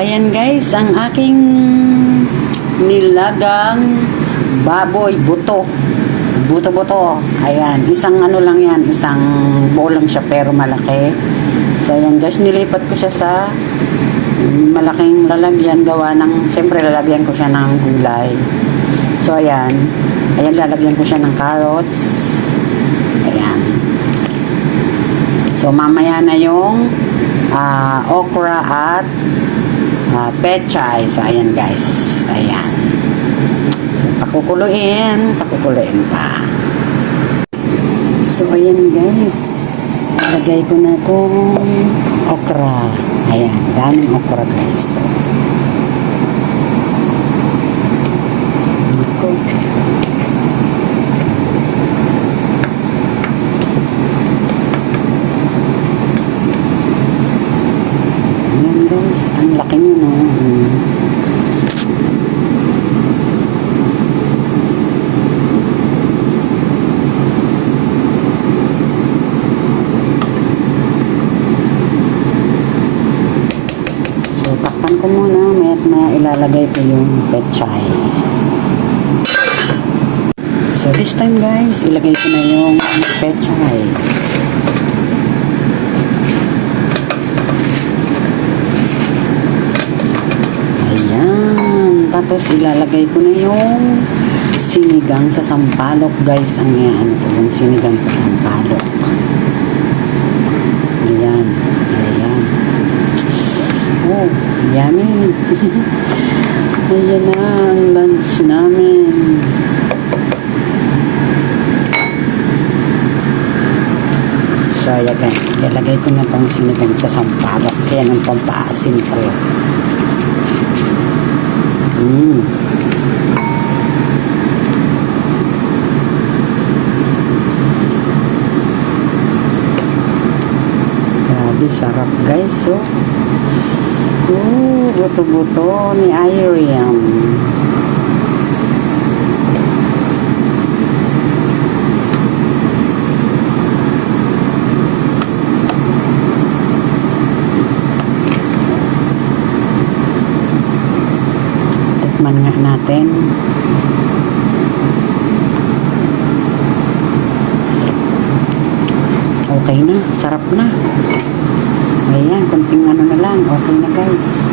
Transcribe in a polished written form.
ayan guys, ang aking nilagang baboy buto. Buto-buto. Ayan, isang ano lang yan, isang bowl lang siya pero malaki. So ayan guys, nilipat ko siya sa malaking lalagyan gawa ng, siyempre lalagyan ko siya ng gulay. So ayan, lalagyan ko siya ng carrots. Ayan. So mamaya na yung okra at pechay. So ayan guys, ayan. So pakukuluin pa. So ayan guys, ilagay ko na itong okra. Ayan, daming okra guys. Ito. Ayan guys, ang laki nyo no. Takpan ko muna, may ilalagay ko yung pechay. So this time guys, ilagay ko na yung pechay. Ayan. Tapos ilalagay ko na yung sinigang sa sampalok guys. Ang yan, yung sinigang sa sampalok. Ayan. Ayan. Oh, yummy. Ayan na ang lunch namin. So, ayan. Ilalagay ko na itong sinigang sa sampalok. Ayan ang pampaasin ko. Grabe, sarap guys. So, buto-buto ni Iriam. Tikman nga natin. Okay na, sarap na. Ayan, konting ano na lang. Okay na guys.